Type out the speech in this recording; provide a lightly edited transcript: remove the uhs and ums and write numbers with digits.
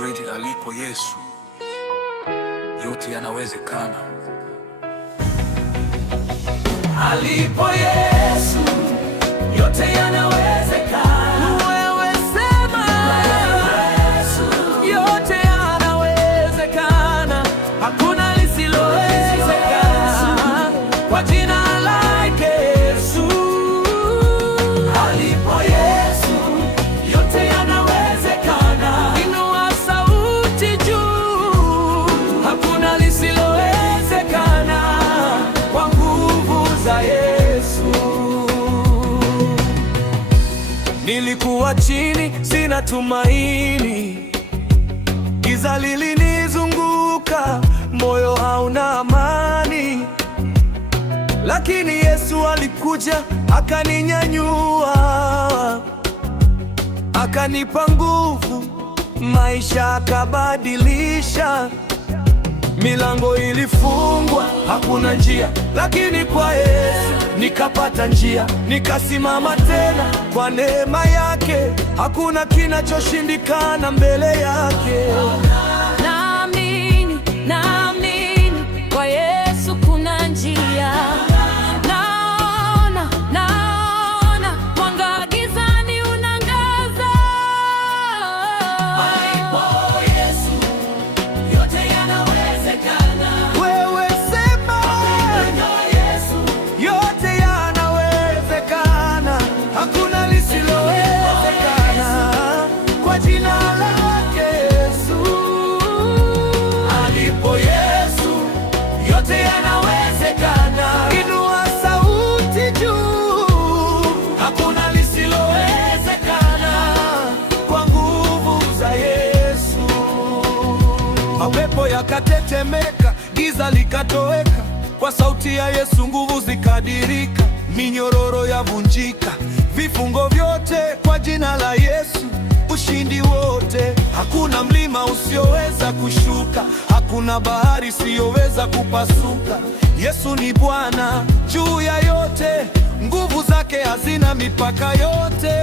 Unajua eti alipo Yesu yote yanawezekana. Alipo Yesu yote yanawezekana. Wewe sema Yesu, yote yanawezekana. Hakuna lisilowezekana kwa jina lake Yesu. Alipo Yesu yote yanawezekana. Inua sauti juu. Hakuna lisilowezekana kwa nguvu za Yesu. Nilikuwa chini, sina tumaini, giza lilinizunguka, moyo hauna amani, lakini Yesu alikuja akaninyanyua, akanipa nguvu, maisha akabadilisha. Milango ilifungwa, hakuna njia, lakini kwa Yesu nikapata njia, nikasimama tena. Kwa neema yake hakuna kinachoshindikana mbele yake. Naamini, naamini kwa Yesu kuna njia. Naona mwanga gizani unangaza. Alipo Yesu yote yanawezekana. Wewe sema Yesu yote yanawezekana. Hakuna lisilowezekana kwa jina lake Yesu. Alipo Yesu yote yanawezekana. Inua sauti juu. Hakuna lisilowezekana kwa nguvu za Yesu. Mapepo yakatetemeka, giza likatoweka, kwa sauti ya Yesu nguvu zikadirika. Minyororo yavunjika, vifungo vyote kwa jina la Yesu. Ushindi wote, hakuna mlima usioweza kushuka, hakuna bahari isiyoweza kupasuka. Yesu ni Bwana juu ya yote, nguvu zake hazina mipaka yote.